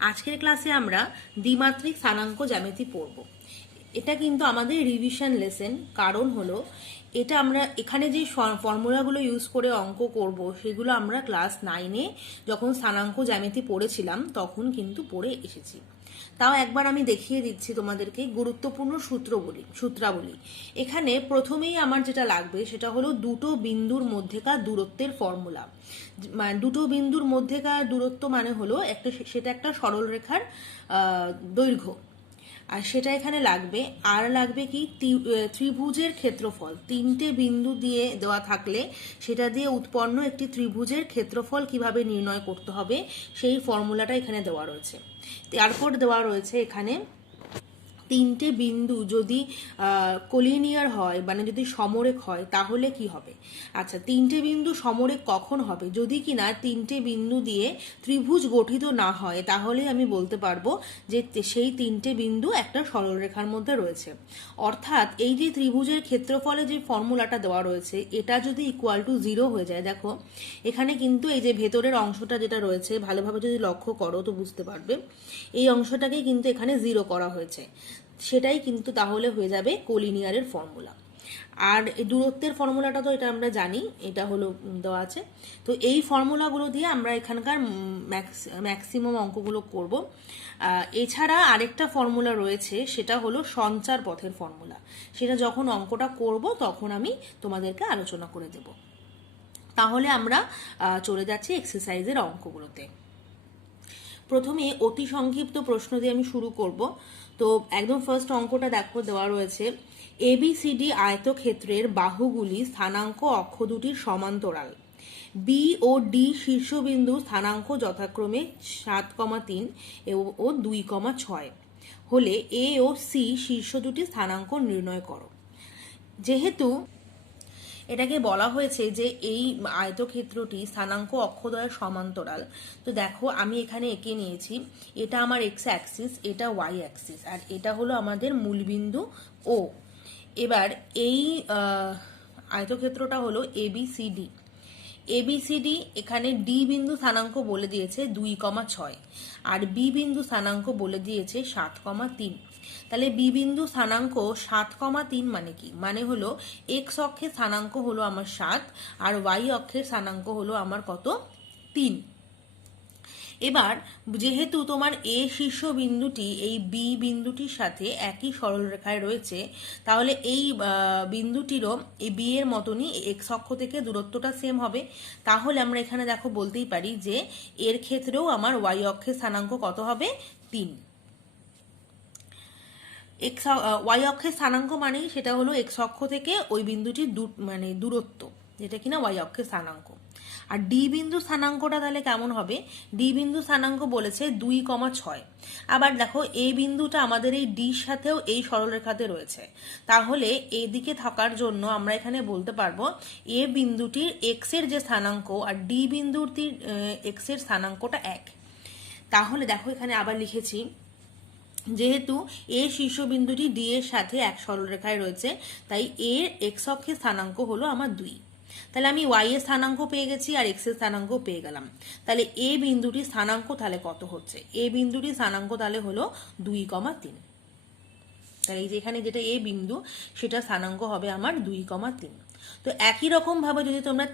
আজকের ক্লাসে আমরা দ্বিমাত্রিক স্থানাঙ্ক জ্যামিতি পড়ব। এটা কিন্তু আমাদের রিভিশন লেসন, কারণ হলো এটা আমরা এখানে যে ফর্মুলাগুলো ইউজ করে অঙ্ক করব সেগুলো আমরা ক্লাস 9-এ যখন স্থানাঙ্ক জ্যামিতি পড়েছিলাম তখন কিন্তু পড়ে এসেছি। তাও একবার আমি দেখিয়ে দিচ্ছি তোমাদেরকে গুরুত্বপূর্ণ সূত্রাবলী। এখানে প্রথমেই আমার যেটা লাগবে সেটা হলো দুটো বিন্দুর মধ্যেকার দূরত্বের ফর্মুলা। দুটো বিন্দুর মধ্যেকার দূরত্ব মানে হলো সেটা একটা সরলরেখার দৈর্ঘ্য, আর সেটা এখানে লাগবে। আর লাগবে কি ত্রিভুজের ক্ষেত্রফল। তিনটে বিন্দু দিয়ে দেওয়া থাকলে সেটা দিয়ে উৎপন্ন একটি ত্রিভুজের ক্ষেত্রফল কিভাবে নির্ণয় করতে হবে সেই ফর্মুলাটা এখানে দেওয়া রয়েছে। তারপর দেওয়া রয়েছে এখানে তিনটে বিন্দু যদি কোলিনিয়ার হয়, মানে যদি সমরেখ হয় তাহলে কি হবে। আচ্ছা, তিনটে বিন্দু সমরেখ কখন হবে? যদি কিনা তিনটে বিন্দু দিয়ে ত্রিভুজ গঠিত না হয় তাহলে আমি বলতে পারবো যে সেই তিনটে বিন্দু একটা সরলরেখার মধ্যে রয়েছে। অর্থাৎ এই যে ত্রিভুজের ক্ষেত্রফলে যে ফর্মুলাটা দেওয়া রয়েছে এটা যদি ইকুয়াল টু 0 হয়ে যায়, দেখো এখানে কিন্তু এই যে ভেতরের অংশটা যেটা রয়েছে ভালোভাবে যদি লক্ষ্য করো তো বুঝতে পারবে, এই অংশটাকে কিন্তু এখানে 0 করা হয়েছে। সেটাই কিন্তু তাহলে হয়ে যাবে কোলিনিয়ারের ফর্মুলা। আর দূরত্বের ফর্মুলাটা তো এটা আমরা জানি, এটা হলো দেওয়া আছে। তো এই ফর্মুলাগুলো দিয়ে আমরা এখানকার ম্যাক্সিমাম অঙ্কগুলো করব। এছাড়া আরেকটা ফর্মুলা রয়েছে, সেটা হলো সঞ্চার পথের ফর্মুলা। সেটা যখন অঙ্কটা করব তখন আমি তোমাদেরকে আলোচনা করে দেব। তাহলে আমরা চলে যাচ্ছি এক্সারসাইজের অঙ্কগুলোতে। প্রথমে অতি সংক্ষিপ্ত প্রশ্ন দিয়ে আমি শুরু করব। তো একদম ফার্স্ট অঙ্কটা দেখো, দেওয়া রয়েছে ABCD আয়তক্ষেত্রের বাহুগুলি স্থানাঙ্ক অক্ষ দুটির সমান্তরাল। বি ও ডি শীর্ষবিন্দু স্থানাঙ্ক যথাক্রমে 7,3 ও 2,6 হলে এ ও সি শীর্ষ দুটি স্থানাঙ্ক নির্ণয় করো। যেহেতু এটাকে বলা হয়েছে যে এই আয়তক্ষেত্রটি স্থানাঙ্ক অক্ষদ্বয়ের সমান্তরাল, তো দেখো আমি এখানে এঁকে নিয়েছি, এটা আমার এক্স অ্যাক্সিস, এটা ওয়াই অ্যাক্সিস, আর এটা হলো আমাদের মূলবিন্দু ও। এবার এই আয়তক্ষেত্রটা হলো ABCD। ABCD এখানে ডি বিন্দু স্থানাঙ্ক বলে দিয়েছে 2,6 আর বি বিন্দু স্থানাঙ্ক বলে দিয়েছে 7,3। তাহলে বি বিন্দু স্থানাঙ্ক 7,3 মানে কি? মানে হলো এক্স অক্ষের স্থানাঙ্ক হলো আমার 7 আর ওয়াই অক্ষের স্থানাঙ্ক হলো আমার কত? 3। এবার যেহেতু তোমার এ শীর্ষ বিন্দুটি এই বি বিন্দুটির সাথে একই সরলরেখায় রয়েছে, তাহলে এই বিন্দুটিরও এই বি এর মতনই এক্স অক্ষ থেকে দূরত্বটা সেম হবে। তাহলে আমরা এখানে দেখো বলতেই পারি যে এর ক্ষেত্রেও আমার ওয়াই অক্ষের স্থানাঙ্ক কত হবে? 3। এক্স ওয়াই অক্ষের স্থানাঙ্ক মানেই সেটা হলো এক্স অক্ষ থেকে ওই বিন্দুটির মানে দূরত্ব, যেটা কিনা ওয়াই অক্ষের স্থানাঙ্ক। আর ডি বিন্দু স্থানাঙ্কটা তাহলে কেমন হবে? ডি বিন্দু স্থানাঙ্ক বলেছে 2,6। আবার দেখো এই বিন্দুটা আমাদের এই ডির সাথেও এই সরলরেখাতে রয়েছে, তাহলে এদিকে থাকার জন্য আমরা এখানে বলতে পারবো এ বিন্দুটির এক্স এর যে স্থানাঙ্ক আর ডি বিন্দুটির এক্স এর স্থানাঙ্কটা এক। তাহলে দেখো এখানে আবার লিখেছি, যেহেতু এ শীর্ষবিন্দুটি ডি এর সাথে এক সরলরেখায় রয়েছে তাই এর এক্স অক্ষের স্থানাঙ্ক হলো আমার 2। তাহলে আমি ওয়াই এর স্থানাঙ্ক পেয়ে গেছি আর এক্স এর স্থানাঙ্ক পেয়ে গেলাম। তাহলে এ বিন্দুটির স্থানাঙ্ক তাহলে কত হচ্ছে? এ বিন্দুটির স্থানাঙ্ক তাহলে হলো 2,3। তাহলে এই যে এখানে যেটা এ বিন্দু সেটা স্থানাঙ্ক হবে আমার 2,3। তো একই রকম ভাবে যদি তোমরা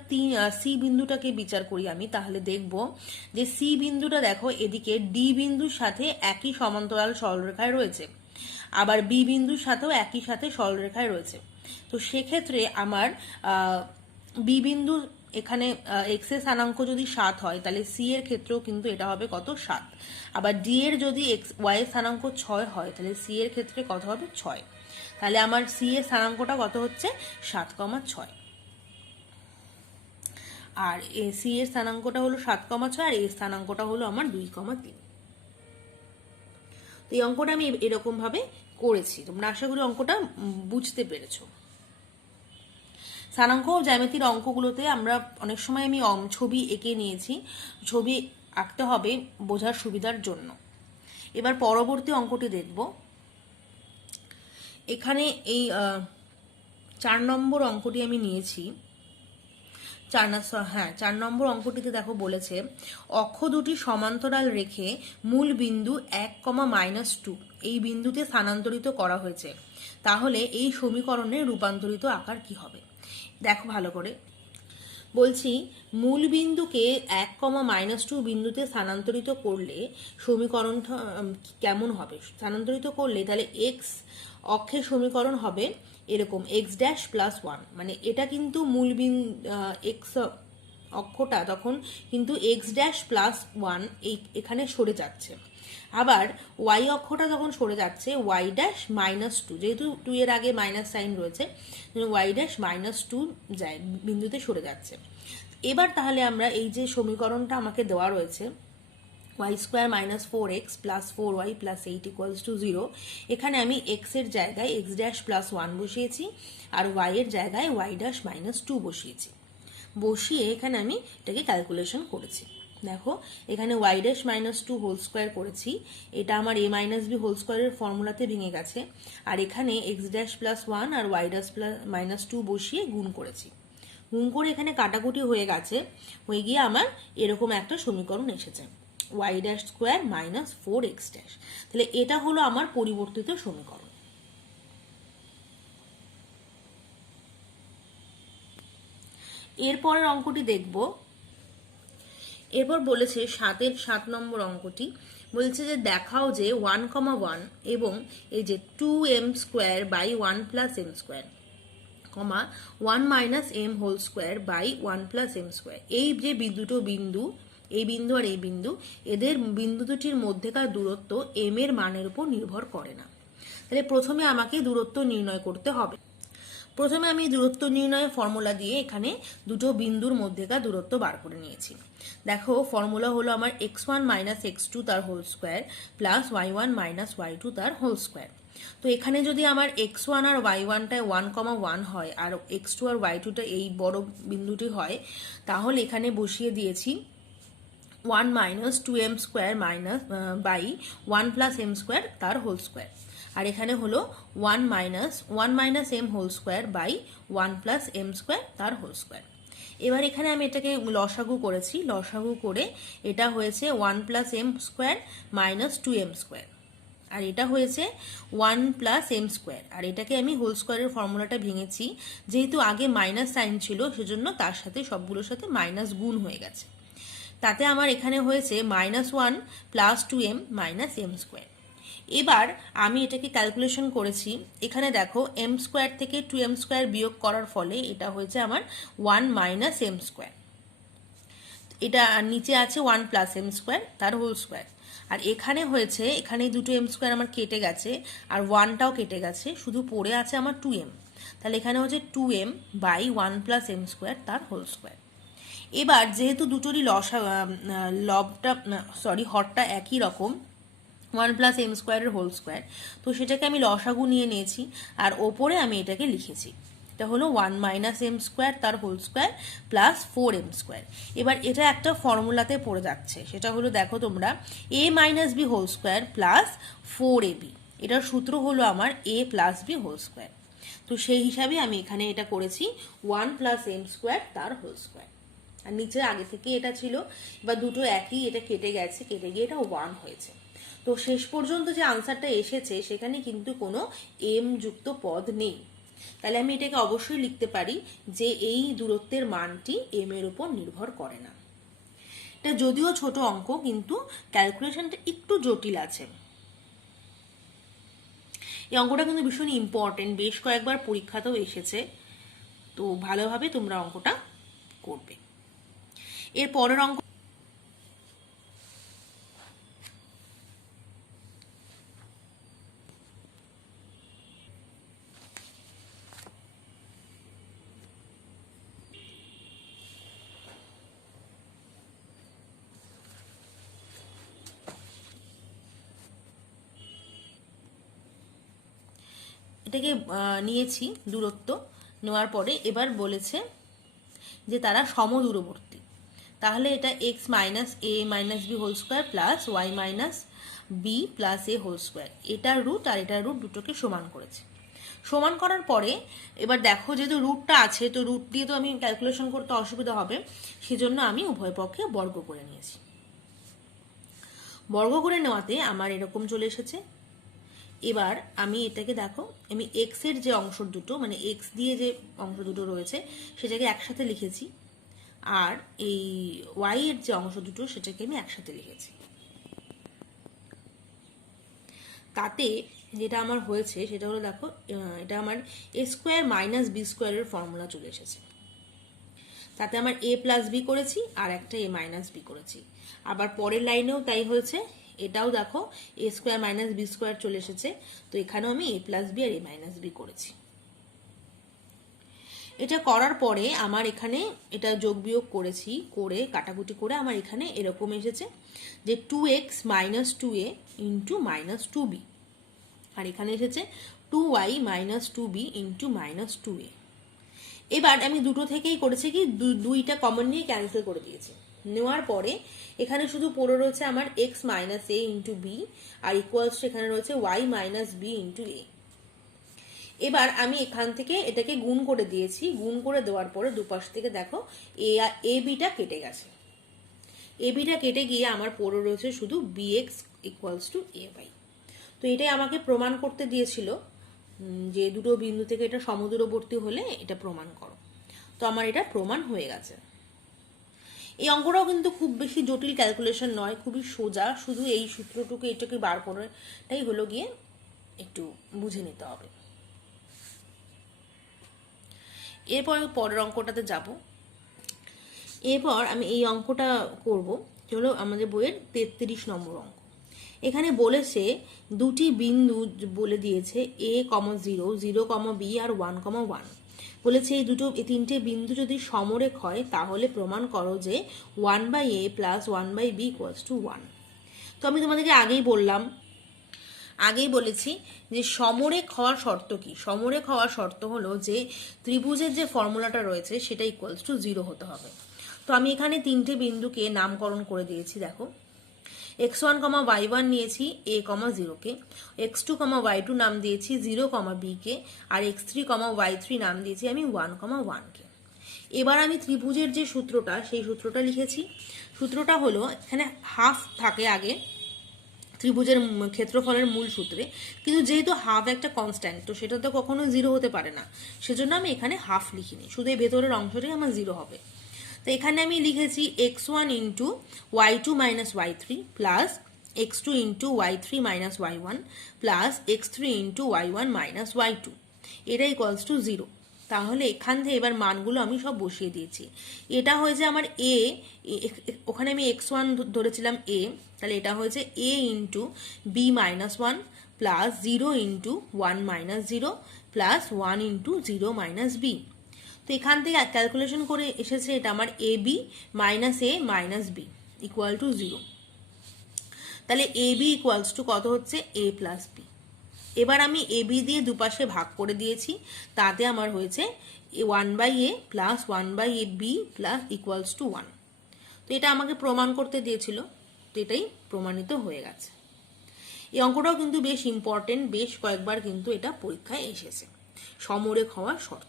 সি বিন্দুটাকে বিচার করি আমি, তাহলে দেখব যে সি বিন্দুটা দেখো এদিকে ডি বিন্দুর সাথে একই সমান্তরাল সরলরেখায় রয়েছে, আবার বি বিন্দুর সাথেও একই সাথে সরলরেখায় রয়েছে। তো সেক্ষেত্রে আমার বি বিন্দু এখানে এক্স এর স্থানাঙ্ক যদি 7 হয় তাহলে সি এর ক্ষেত্রেও কিন্তু এটা হবে কত? 7। আবার ডি এর যদি ওয়াই এর স্থানাঙ্ক 6 হয় তাহলে সি এর ক্ষেত্রে কত হবে? 6। তাহলে আমার সি এর স্থানাঙ্কটা কত হচ্ছে? 7,6। আর সি এর স্থানাঙ্কটা হলো 7,6 আর এর স্থানাঙ্কটা হলো আমার 2,3। তো এই অঙ্কটা আমি এরকম ভাবে করেছি, তোমরা আশা করি অঙ্কটা বুঝতে পেরেছো। স্থানাঙ্ক জ্যামিতির অঙ্কগুলোতে আমরা অনেক সময় আমি ছবি এঁকে নিয়েছি, ছবি আঁকতে হবে বোঝার সুবিধার জন্য। এবার পরবর্তী অঙ্কটি দেখব। এখানে এই 4 নম্বর অঙ্কটি আমি নিয়েছি। হ্যাঁ 4 নম্বর অঙ্কটিতে দেখো বলেছে অক্ষ দুটি সমান্তরাল রেখে মূল বিন্দু 1,-2 এই বিন্দুতে স্থানান্তরিত করা হয়েছে, তাহলে এই সমীকরণের রূপান্তরিত আকার কি হবে। দেখো ভালো করে বলছি, মূল বিন্দুকে 1,-2 বিন্দুতে স্থানান্তরিত করলে সমীকরণটা কেমন হবে। স্থানান্তরিত করলে তাহলে এক্স অক্ষের সমীকরণ হবে এরকম x'+1, মানে এটা কিন্তু মূল বিন্দু এক্স অক্ষটা তখন কিন্তু x'+1 এখানে সরে যাচ্ছে। আবার ওয়াই অক্ষটা যখন সরে যাচ্ছে y'-2, যেহেতু 2 এর আগে মাইনাস সাইন রয়েছে y'-2 যায় বিন্দুতে সরে যাচ্ছে। এবার তাহলে আমরা এই যে সমীকরণটা আমাকে দেওয়া রয়েছে y² - 4x + 4y + 8 = 0, এখানে আমি x এর জায়গায় x'+1 বসিয়েছি আর y এর জায়গায় y'-2 বসিয়েছি। বসিয়ে এখানে আমি এটাকে ক্যালকুলেশন করেছি। দেখো এখানে y'-2 হোল স্কোয়ার করেছি, এটা আমার a-b হোল স্কোয়ারের ফর্মুলাতে ভেঙে গেছে। আর এখানে x'+1 আর y'-2 বসিয়ে গুণ করেছি। গুণ করে এখানে কাটাকুটি হয়ে গেছে, হয়ে গিয়ে আমার এরকম একটা সমীকরণ এসেছে y' স্কোয়ার - 4x'। তাহলে এটা হলো আমার পরিবর্তিত সমীকরণ। এরপরের অঙ্কটি দেখব। এরপর বলেছে 7 নম্বর অঙ্কটি বলছে যে দেখাও যে 1,1 এবং এই যে 2m² / 1 + m², 1 - m whole square / 1 + m², এই যে দুটো বিন্দু, এই বিন্দু আর এই বিন্দু, এদের বিন্দু দুটির মধ্যেকার দূরত্ব m এর মানের উপর নির্ভর করে না। তাহলে প্রথমে আমাকে দূরত্ব নির্ণয় করতে হবে। প্রথমে আমি দূরত্ব নির্ণয়ের ফর্মুলা দিয়ে এখানে দুটো বিন্দুর মধ্যেকার দূরত্ব বার করে নিয়েছি। দেখো ফর্মুলা হলো আমার x1 - x2 তার whole square plus y1 - y2 তার হোল স্কোয়ার। তো এখানে যদি আমার x1 আর y1টায় 1,1 হয় আর x2 আর y2টা এই বড় বিন্দুটি হয়, তাহলে এখানে বসিয়ে দিয়েছি 1 - 2m² / 1 + m² তার হোল স্কোয়ার। আর এখানে হলো 1 - m হোল স্কোয়ার / 1 + m² তার হোল স্কোয়ার। এবার এখানে আমি এটাকে লসাগু করেছি, লসাগু করে এটা হয়েছে 1 + m² - 2m², আর এটা হয়েছে 1 + m², আর এটাকে আমি হোল স্কোয়ারের ফর্মুলাটা ভেঙেছি, যেহেতু আগে মাইনাস সাইন ছিল সেজন্য তার সাথে সবগুলোর সাথে মাইনাস গুণ হয়ে গেছে। তাতে আমার এখানে হয়েছে -1 + 2m - m²। এবার আমি এটাকে ক্যালকুলেশন করেছি। এখানে দেখো m² থেকে 2m² বিয়োগ করার ফলে এটা হয়েছে আমার 1 - m²। এটা নিচে আছে 1 + m² তার হোল স্কোয়ার। আর এখানে হয়েছে, এখানে দুটো m² আমার কেটে গেছে আর 1টাও কেটে গেছে, শুধু পড়ে আছে আমার 2m। তাহলে এখানে হচ্ছে 2m / 1 + m² তার হোল স্কোয়ার। এবার যেহেতু দুটোরই হরটা একই রকম 1 + m² হোল স্কোয়ার, তো সেটাকে আমি লসাগু নিয়ে নিয়েছি আর ওপরে আমি এটাকে লিখেছি। এটা হলো 1 - m² তার হোল স্কোয়ার প্লাস 4m²। এবার এটা একটা ফর্মুলাতে পড়ে যাচ্ছে, সেটা হলো দেখো তোমরা a - b whole square plus 4ab, এটার সূত্র হলো আমার a + b হোল স্কোয়ার। তো সেই হিসাবে আমি এখানে এটা করেছি 1 + m² তার হোল স্কোয়ার। আর নিচে আগে থেকে এটা ছিল, এবার দুটো একই, এটা কেটে গেছে, কেটে গিয়ে এটা 1 হয়েছে। তো শেষ পর্যন্ত যে আনসারটা এসেছে সেখানে কিন্তু কোনো m যুক্ত পদ নেই। তাহলে আমি এটাকে অবশ্যই লিখতে পারি যে এই দূরত্বের মানটি m এর উপর নির্ভর করে না। এটা যদিও ছোট অঙ্ক, কিন্তু ক্যালকুলেশনটা একটু জটিল আছে। এই অঙ্কটা কিন্তু ভীষণ ইম্পর্টেন্ট, বেশ কয়েকবার পরীক্ষাতেও এসেছে, তো ভালোভাবে তোমরা অঙ্কটা করবে। এর পরের অঙ্ক এটাকে নিয়েছি দূরত্ব, নেওয়ার পরে এবার বলেছে যে তারা সমদূরবর্তী। তাহলে এটা x - a - b whole square plus y - b + a whole square, এটার রুট আর এটার রুট দুটোকে সমান করেছে। সমান করার পরে এবার দেখো যেহেতু রুটটা আছে, তো রুট দিয়ে তো আমি ক্যালকুলেশন করতে অসুবিধা হবে, সেজন্য আমি উভয় পক্ষে বর্গ করে নিয়েছি। বর্গ করে নেওয়াতে আমার এরকম চলে এসেছে। এবার আমি এটাকে দেখো, আমি এক্স এর যে অংশ দুটো, মানে এক্স দিয়ে যে অংশ দুটো রয়েছে সেটাকে একসাথে লিখেছি, আর এই ওয়াই এর যে অংশ দুটো সেটাকে আমি একসাথে লিখেছি। তাতে যেটা আমার হয়েছে সেটা হলো দেখো, এটা আমার এ স্কোয়ার মাইনাস বি স্কোয়ারের ফর্মুলা চলে এসেছে। তাতে আমার এ প্লাস বি করেছি আর একটা এ মাইনাস বি করেছি। আবার পরের লাইনেও তাই হয়েছে, এটাও দেখো এ স্কোয়ার মাইনাস বি স্কোয়ার চলে এসেছে, তো এখানেও আমি এ প্লাস বি আর এ মাইনাস বি করেছি। এটা করার পরে আমার এখানে এটা যোগ বিয়োগ করেছি, করে কাটাকুটি করে আমার এখানে এরকম এসেছে যে 2x minus 2a into minus 2b, আর এখানে এসেছে 2y minus 2b into minus 2a। এবার আমি দুটো থেকেই করেছি কি, দুইটা কমন নিয়ে ক্যান্সেল করে দিয়েছি। নেওয়ার পরে এখানে শুধু পড়ে রয়েছে আমার এক্স মাইনাস এ ইন্টু বি, আর ইকুয়ালস এখানে রয়েছে ওয়াই মাইনাস বি ইন্টু এ। এবার আমি এখান থেকে এটাকে গুণ করে দিয়েছি, গুণ করে দেওয়ার পরে দুপাশ থেকে দেখো এ বিটা কেটে গেছে। এ বিটা কেটে গিয়ে আমার পড়ে রয়েছে শুধু B X equals to A Y. তো এটাই আমাকে প্রমাণ করতে দিয়েছিল যে দুটো বিন্দু থেকে এটা সমদূরবর্তী হলে এটা প্রমাণ করো। তো আমার এটা প্রমাণ হয়ে গেছে। এই অঙ্কটাও কিন্তু খুব বেশি জটিল ক্যালকুলেশন নয়, খুবই সোজা, শুধু এই সূত্রটুকু এটাকে বার করাটাই হলো গিয়ে একটু বুঝে নিতে হবে। এরপর পরের অঙ্কটাতে যাব। এরপর আমি এই অঙ্কটা করব, হলো আমাদের বইয়ের 33 নম্বর অঙ্ক। এখানে বলেছে দুটি বিন্দু বলে দিয়েছে a, 0, 0, b আর 1, 1। বলেছে এই তিনটে বিন্দু যদি সমরেখ হয় তাহলে প্রমাণ করো যে 1/a plus 1/b equals to 1। তো আমি তোমাদেরকে আগেই বলেছি যে সমরেখ হওয়ার শর্ত কি। সমরেখ হওয়ার শর্ত হলো যে ত্রিভুজের যে ফর্মুলাটা রয়েছে সেটা ইকুয়ালস টু 0 হতে হবে। তো আমি এখানে তিনটে বিন্দুকে নামকরণ করে দিয়েছি। দেখো, x1, y1 নিয়েছি a, 0 কে, x2, y2 নাম দিয়েছি 0, b কে, আর x3, y3 নাম দিয়েছি আমি 1, 1 কে। এবার আমি ত্রিভুজের যে সূত্রটা সেই সূত্রটা লিখেছি। সূত্রটা হলো, এখানে হাফ থাকে আগে ত্রিভুজের ক্ষেত্রফলের মূল সূত্রে, কিন্তু যেহেতু হাফ একটা কনস্ট্যান্ট তো সেটা তো কখনো 0 হতে পারে না, সেজন্য আমি এখানে হাফ লিখিনি, শুধু এই ভেতরের অংশটাই আমার 0 হবে। তো এখানে আমি লিখেছি x1 into y2 minus y3 plus x2 into y3 minus y1 plus x3 into y1 minus y2, এটা ইকুয়ালস টু 0। তাহলে এখান থেকে এবার মানগুলো আমি সব বসিয়ে দিয়েছি। এটা হয়েছে আমার a, ওখানে আমি x1 ধরেছিলাম a, তাহলে এটা হয়েছে a into b minus 1 plus 0 into 1 minus 0 plus 1 into 0 minus b। তো এখান থেকে ক্যালকুলেশন করে এসেছে এটা আমার A B minus A minus B equal to 0। তাহলে এ বি ইকুয়ালস টু কত হচ্ছে, এ প্লাস বি। এবার আমি এ বি দিয়ে দুপাশে ভাগ করে দিয়েছি, তাতে আমার হয়েছে 1/a plus 1/a B plus equals to 1। তো এটা আমাকে প্রমাণ করতে দিয়েছিল, তো এটাই প্রমাণিত হয়ে গেছে। এই অঙ্কটাও কিন্তু বেশ ইম্পর্টেন্ট, বেশ কয়েকবার কিন্তু এটা পরীক্ষায় এসেছে, সমরেখ হওয়ার শর্ত।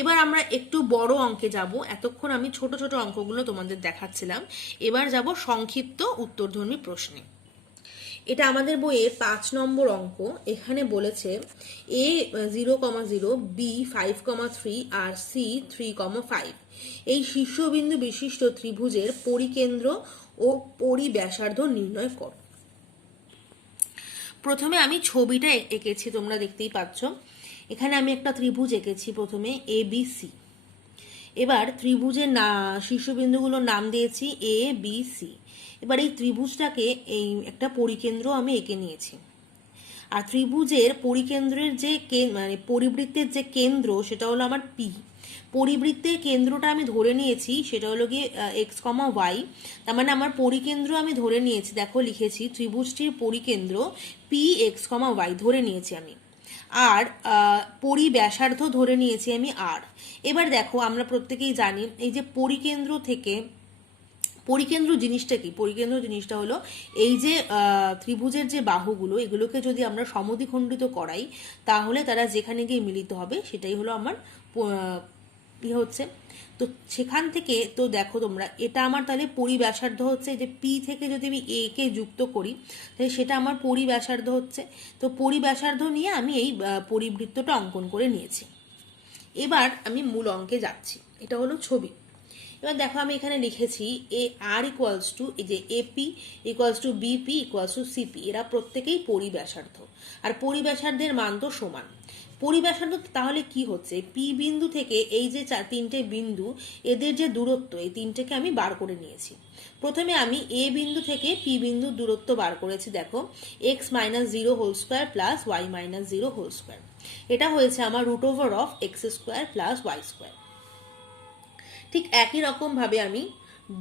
এবার আমরা একটু বড় অঙ্কে যাব। এতক্ষণ আমি ছোট ছোট অঙ্কগুলো তোমাদের দেখাচ্ছিলাম, এবার যাব সংক্ষিপ্ত উত্তরধর্মী প্রশ্নে। এটা আমাদের বইয়ে 5 নম্বর অঙ্ক। এখানে বলেছে a 0, 0, b 5, 3 আর c 3, 5 এই শীর্ষবিন্দু বিশিষ্ট ত্রিভুজের পরিকেন্দ্র ও পরিব্যাসার্ধ নির্ণয় করো। প্রথমে আমি ছবিটা এঁকেছি, তোমরা দেখতেই পাচ্ছ। এখানে আমি একটা ত্রিভুজ এঁকেছি প্রথমে এ বি সি। এবার ত্রিভুজের শীর্ষবিন্দুগুলোর নাম দিয়েছি এ বি সি। এবার এই ত্রিভুজটাকে এই একটা পরিকেন্দ্র আমি এঁকে নিয়েছি, আর ত্রিভুজের পরিকেন্দ্রের যে মানে পরিবৃত্তের যে কেন্দ্র সেটা হলো আমার পি। পরিবৃত্তের কেন্দ্রটা আমি ধরে নিয়েছি, সেটা হলো গিয়ে এক্স, ওয়াই। তার মানে আমার পরিকেন্দ্র আমি ধরে নিয়েছি, দেখো লিখেছি ত্রিভুজটির পরিকেন্দ্র পি এক্স, ওয়াই ধরে নিয়েছি আমি, আর পরিব্যাসার্ধ ধরে নিয়েছি আমি আর। এবার দেখো, আমরা প্রত্যেকেই জানি এই যে পরিকেন্দ্র থেকে পরিকেন্দ্র জিনিসটা কি? পরিকেন্দ্র জিনিসটা হলো এই যে ত্রিভুজের যে বাহুগুলো, এগুলোকে যদি আমরা সমদ্বিখণ্ডিত করাই তাহলে তারা যেখানে গিয়ে মিলিত হবে সেটাই হলো আমার হচ্ছে। তো সেখান থেকে তো দেখো তোমরা, এটা আমার তাহলে পরিব্যাসার্ধ হচ্ছে, যে পি থেকে যদি আমি এ কে যুক্ত করি তাহলে সেটা আমার পরিব্যাসার্ধ হচ্ছে। তো পরিব্যাসার্ধ নিয়ে আমি এই পরিবৃত্তটা অঙ্কন করে নিয়েছি। এবার আমি মূল অঙ্কে যাচ্ছি। এটা হলো ছবি। এবার দেখো আমি এখানে লিখেছি এ আর ইকুয়ালস টু, এই যে AP equals to BP equals to CP, এরা প্রত্যেকেই পরিব্যাসার্ধ, আর পরিব্যাসার্ধের মান তো সমান। পরিব্যাসার্ধ তাহলে কি হচ্ছে, পি বিন্দু থেকে এই যে তিনটে বিন্দু, এদের যে দূরত্ব, এই তিনটেকে আমি বার করে নিয়েছি। প্রথমে আমি এ বিন্দু থেকে পি বিন্দুর দূরত্ব বার করেছি, দেখো X minus zero whole square plus Y minus zero whole square, এটা হয়েছে আমার root over of X square plus Y square. ঠিক একই রকম ভাবে আমি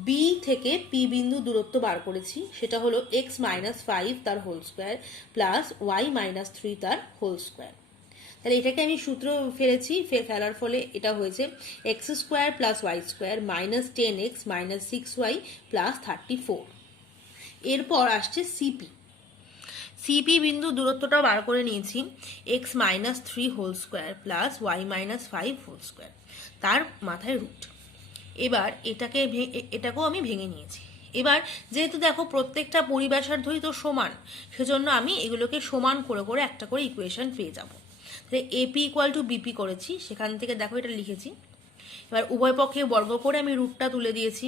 বি থেকে পি বিন্দু দূরত্ব বার করেছি, সেটা হলো এক্স মাইনাস ফাইভ তার whole square plus Y minus three তার হোল স্কোয়ার। তাহলে এটাকে আমি সূত্র ফেলেছি, ফেলার ফলে এটা হয়েছে X square plus Y square minus 10x minus 6y plus 34। এরপর আসছে সিপি। সিপি বিন্দু দূরত্বটা বার করে নিয়েছি, X minus three whole square plus Y minus five whole square, তার মাথায় রুট। এবার এটাকেও আমি ভেঙে নিয়েছি। এবার যেহেতু দেখো প্রত্যেকটা পরিব্যাসার্ধই তো সমান, সেজন্য আমি এগুলোকে সমান করে করে একটা করে ইকুয়েশন পেয়ে যাব। তাহলে এপি ইকুয়াল টু বিপি করেছি, সেখান থেকে দেখো এটা লিখেছি। এবার উভয় পক্ষে বর্গ করে আমি রুটটা তুলে দিয়েছি।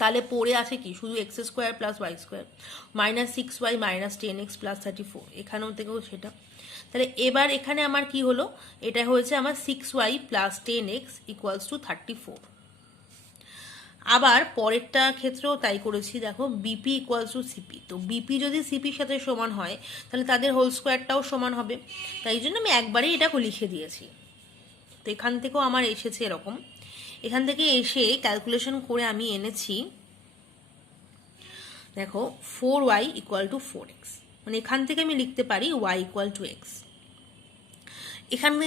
তাহলে পড়ে আছে কি, শুধু X square plus Y square minus 6y minus 10x plus 34, এখানেও থেকেও সেটা। তাহলে এবার এখানে আমার কি হলো, এটা হয়েছে আমার 6y plus 10x equals to 34। আবার পরেরটা ক্ষেত্রেও তাই করেছি, দেখো বিপি ইকুয়ালস টু সিপি। তো বিপি যদি সিপির সাথে সমান হয় তাহলে তাদের হোল স্কোয়ারটাও সমান হবে, তাই জন্য আমি একবারেই এটা লিখে দিয়েছি। তো এখান থেকেও আমার এসেছে এরকম। এখান থেকে এসে ক্যালকুলেশন করে আমি এনেছি, দেখো 4y ইকুয়াল টু 4x, মানে এখান থেকে আমি লিখতে পারি y ইকুয়াল টু x। এখানে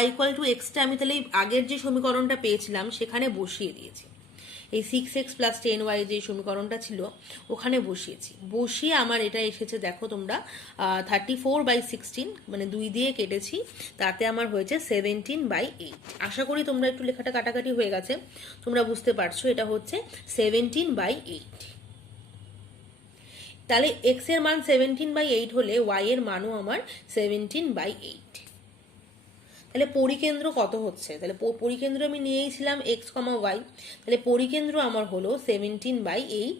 y ইকুয়াল টু এক্সটা আমি তাহলে আগের যে সমীকরণটা পেয়েছিলাম সেখানে বসিয়ে দিয়েছি। এই 6x প্লাস 10y যে সমীকরণটা ছিল ওখানে বসিয়েছি, বসিয়ে আমার এটা এসেছে, দেখো তোমরা 34/16, মানে 2 দিয়ে কেটেছি, তাতে আমার হয়েছে 17/8। আশা করি তোমরা একটু লেখাটা কাটাকাটি হয়ে গেছে, তোমরা বুঝতে পারছো এটা হচ্ছে 17/8। তাহলে x এর মান 17/8 হলে y এর মানও আমার 17/8। তাহলে পরিকেন্দ্র কত হচ্ছে, তাহলে পরিকেন্দ্র আমি নিয়েছিলাম x, y, তাহলে পরিকেন্দ্র আমার হলো 17/8,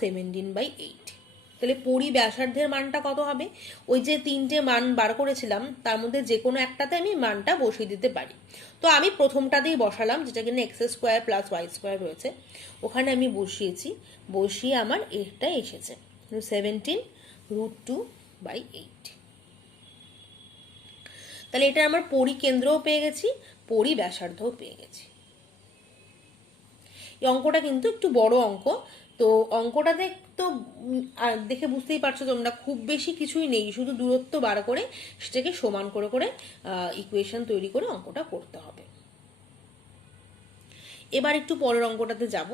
17/8। তাহলে পরিব্যাসার্ধের মানটা কত হবে, ওই যে তিনটে মান বার করেছিলাম তার মধ্যে যে কোনো একটাতে আমি মানটা বসিয়ে দিতে পারি। তো আমি প্রথমটাতেই বসালাম, যেটা কিনা X square plus Y square রয়েছে, ওখানে আমি বসিয়েছি, বসিয়ে আমার এটা এসেছে 17√2/8। তাহলে এটা আমার পরিকেন্দ্রও পেয়ে গেছি, পরিব্যাসার্ধও পেয়ে গেছি। এই অঙ্কটা কিন্তু একটু বড় অঙ্ক, তো অঙ্কটাতে তো দেখে বুঝতেই পারছো তোমরা, খুব বেশি কিছুই নেই, শুধু দূরত্ব বার করে সেটাকে সমান করে করে ইকুয়েশন তৈরি করে অঙ্কটা করতে হবে। এবার একটু পরের অঙ্কটাতে যাব।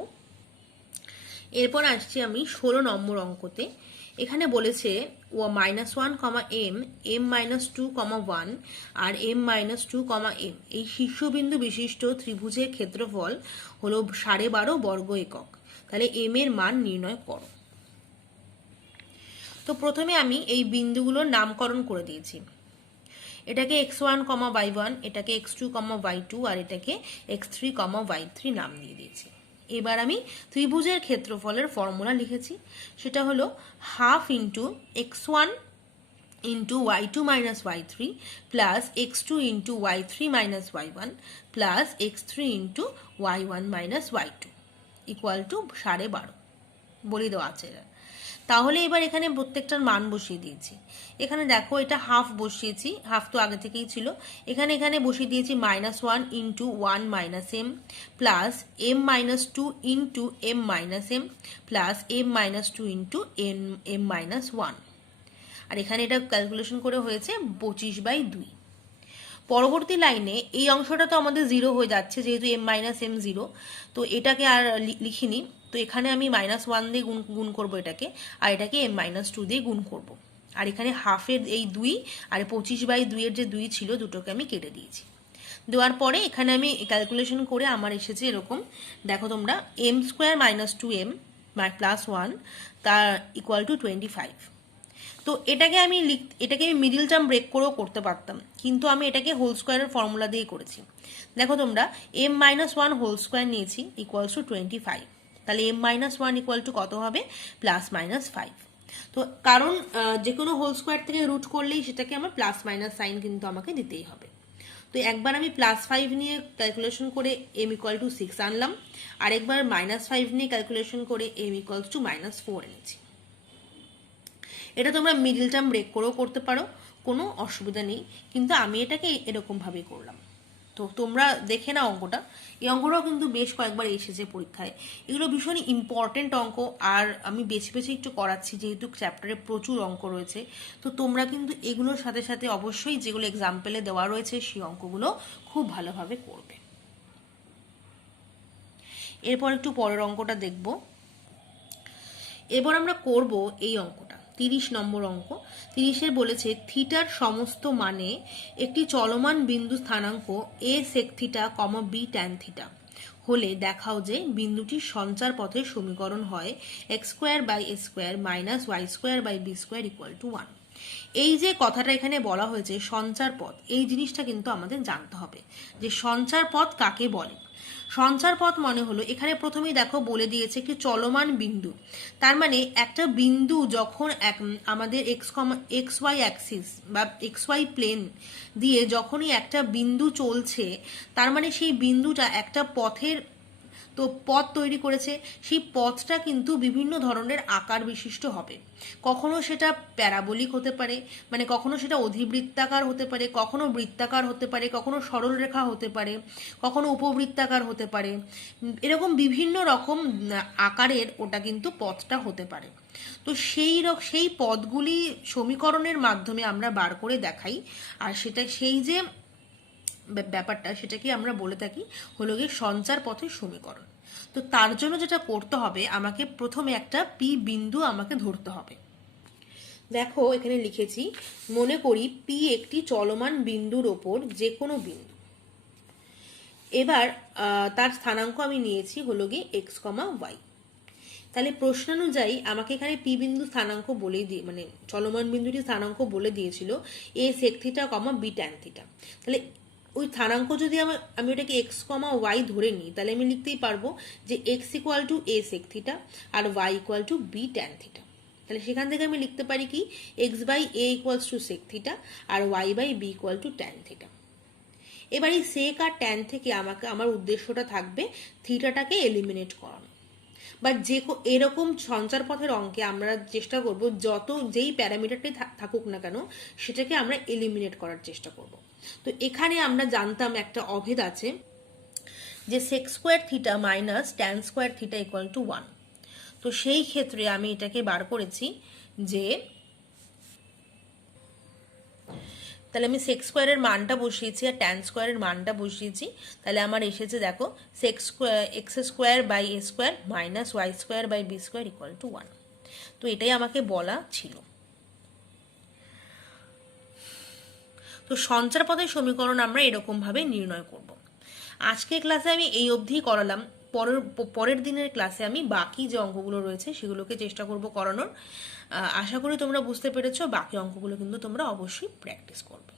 এরপর আসছি আমি 16 নম্বর অঙ্কতে। এখানে বলেছে -1, m, m-2, 1 আর m-2, m, এই শীর্ষবিন্দু বিশিষ্ট ত্রিভুজের ক্ষেত্রফল হলো 12.5 বর্গ একক। তাহলে m এর মান নির্ণয় করো। তো প্রথমে আমি এই বিন্দুগুলোর নামকরণ করে দিয়েছি, এটাকে x1, y1, এটাকে x2, y2 আর এটাকে x3, y3 নাম দিয়ে দিয়েছি। এবার আমি ত্রিভুজের ক্ষেত্রফলের ফর্মুলা লিখেছি, সেটা হলো half into x1 into y2 minus y3 plus x2 into y3 minus y1 plus x3 into y1 minus y2 equal to 12.5 বলে দেওয়া আছে। তাহলে এবার এখানে প্রত্যেকটার মান বসিয়ে দিয়েছি। এখানে দেখো এটা হাফ বসিয়েছি, হাফ তো আগে থেকেই ছিল। এখানে বসিয়ে দিয়েছি -1 into 1 minus M plus m-2 into m minus M plus m-2 into m-1, আর এখানে এটা ক্যালকুলেশন করে হয়েছে 25/2। পরবর্তী লাইনে এই অংশটা তো আমাদের 0 হয়ে যাচ্ছে, যেহেতু m-m 0, তো এটাকে আর লিখিনি। তো এখানে আমি -1 দিয়ে গুণ করবো এটাকে, আর এটাকে m-2 দিয়ে গুণ করব। আর এখানে হাফের এই 2 আর 25/2 এর যে 2 ছিল, দুটোকে আমি কেটে দিয়েছি। দেওয়ার পরে এখানে আমি ক্যালকুলেশন করে আমার এসেছে এরকম, দেখো তোমরা, m² - 2m + 1 তার ইকুয়াল টু 25। তো এটাকে আমি মিডিল টার্ম ব্রেক করেও করতে পারতাম, কিন্তু আমি এটাকে হোল স্কোয়ারের ফর্মুলা দিয়ে করেছি। দেখো তোমরা, m-1 হোল স্কোয়ার নিয়েছি ইকুয়ালস টু 25, তাহলে m-1 ইকুয়াল টু কত হবে? +-5। তো কারণ যে কোনো হোল স্কোয়ার থেকে রুট করলেই সেটাকে আমার প্লাস মাইনাস সাইন কিন্তু আমাকে দিতেই হবে। তো একবার আমি +5 নিয়ে ক্যালকুলেশন করে m = 6 আনলাম, আর একবার -5 নিয়ে ক্যালকুলেশন করে m = -4 এনেছি। এটা তোমরা মিডল টার্ম ব্রেক করেও করতে পারো, কোনো অসুবিধা নেই, কিন্তু আমি এটাকে এরকমভাবে করলাম। তো তোমরা দেখে নাও অঙ্কটা, এই অঙ্কটাও কিন্তু বেশ কয়েকবার এসেছে পরীক্ষায়। এগুলো ভীষণ ইম্পর্টেন্ট অঙ্ক, আর আমি বেছে বেছে একটু করাচ্ছি যেহেতু চ্যাপ্টারে প্রচুর অঙ্ক রয়েছে। তো তোমরা কিন্তু এগুলোর সাথে সাথে অবশ্যই যেগুলো এক্সাম্পলে দেওয়া রয়েছে সেই অঙ্কগুলো খুব ভালোভাবে করবে। এরপর একটু পরের অঙ্কটা দেখব। এবার আমরা করব এই অঙ্কটা, 30 নম্বর অঙ্ক। 30-এর বলেছে থিটার সমস্ত মানে একটি চলমান বিন্দু স্থানাঙ্ক a sec theta, b tan theta হলে দেখাও যে বিন্দুটির সঞ্চার পথের সমীকরণ হয় x² - y² - b² = 1। এই যে কথাটা এখানে বলা হয়েছে সঞ্চার পথ, এই জিনিসটা কিন্তু আমাদের জানতে হবে যে সঞ্চার পথ কাকে বলে। সঞ্চার পথ মনে হলো, এখানে প্রথমেই দেখো বলে দিয়েছে একটি চলমান বিন্দু, তার মানে একটা বিন্দু যখন আমাদের xy অ্যাক্সিস বা xy প্লেন দিয়ে যখনই একটা বিন্দু চলছে, তার মানে সেই বিন্দুটা একটা পথের তো পথ তৈরি করেছে। সেই পথটা কিন্তু বিভিন্ন ধরনের আকার বিশিষ্ট হবে। কখনো সেটা প্যারাবোলিক হতে পারে, মানে কখনো সেটা অধিবৃত্তাকার হতে পারে, কখনো বৃত্তাকার হতে পারে, কখনো সরল রেখা হতে পারে, কখনো উপবৃত্তাকার হতে পারে, এরকম বিভিন্ন রকম আকারের ওটা কিন্তু পথটা হতে পারে। তো সেই পথগুলি সমীকরণের মাধ্যমে আমরা বার করে দেখাই, আর সেটা সেই যে ব্যাপারটা সেটাকে আমরা বলে থাকি হলো গিয়ে সঞ্চার পথের সমীকরণ। তো তার জন্য যেটা করতে হবে, আমাকে প্রথমে একটা পি বিন্দু আমাকে ধরতে হবে। দেখো এখানে লিখেছি, মনে করি পি একটি চলমান বিন্দুর ওপর যে কোনো বিন্দু। এবার তার স্থানাঙ্ক আমি নিয়েছি হলো গিয়ে x, y। তাহলে প্রশ্নানুযায়ী আমাকে এখানে পি বিন্দু স্থানাঙ্ক বলেই দিয়ে, মানে চলমান বিন্দুটি স্থানাঙ্ক বলে দিয়েছিল a sec theta, b tan theta. তাহলে ওই স্থানাঙ্ক যদি আমি ওটাকে x, y ধরে নিই, তাহলে আমি লিখতেই পারবো যে x = a sec থিটা আর y = b tan থিটা। তাহলে সেখান থেকে আমি লিখতে পারি কি x/a = sec থিটা আর y/b = tan থিটা। এবার এই সেক আর ট্যান থেকে আমার উদ্দেশ্যটা থাকবে থিটাটাকে এলিমিনেট করানো। বা এরকম সঞ্চার পথের অঙ্কে আমরা চেষ্টা করব যেই প্যারামিটারটাই থাকুক না কেন সেটাকে আমরা এলিমিনেট করার চেষ্টা করব। তো এখানে আমরা জানতাম একটা অভেদ আছে যে sec² থিটা - tan² থিটা = 1। তো সেই ক্ষেত্রে আমি এটাকে বার করেছি যে, তাহলে আমি sec² এর মানটা বসিয়েছি আর tan² এর মানটা বসিয়েছি। তাহলে আমার এসেছে দেখো x² - y² - b² = 1। তো এটাই আমাকে বলা ছিল। তো সঞ্চার পথের সমীকরণ আমরা এরকম ভাবে নির্ণয় করব। আজকের ক্লাসে আমি এই অবধিই করালাম। পরের দিনের ক্লাসে আমি বাকি যে অঙ্কগুলো রয়েছে সেগুলোকে চেষ্টা করব করানোর। আশা করি তোমরা বুঝতে পেরেছো। বাকি অঙ্কগুলো কিন্তু তোমরা অবশ্যই প্র্যাকটিস করবে।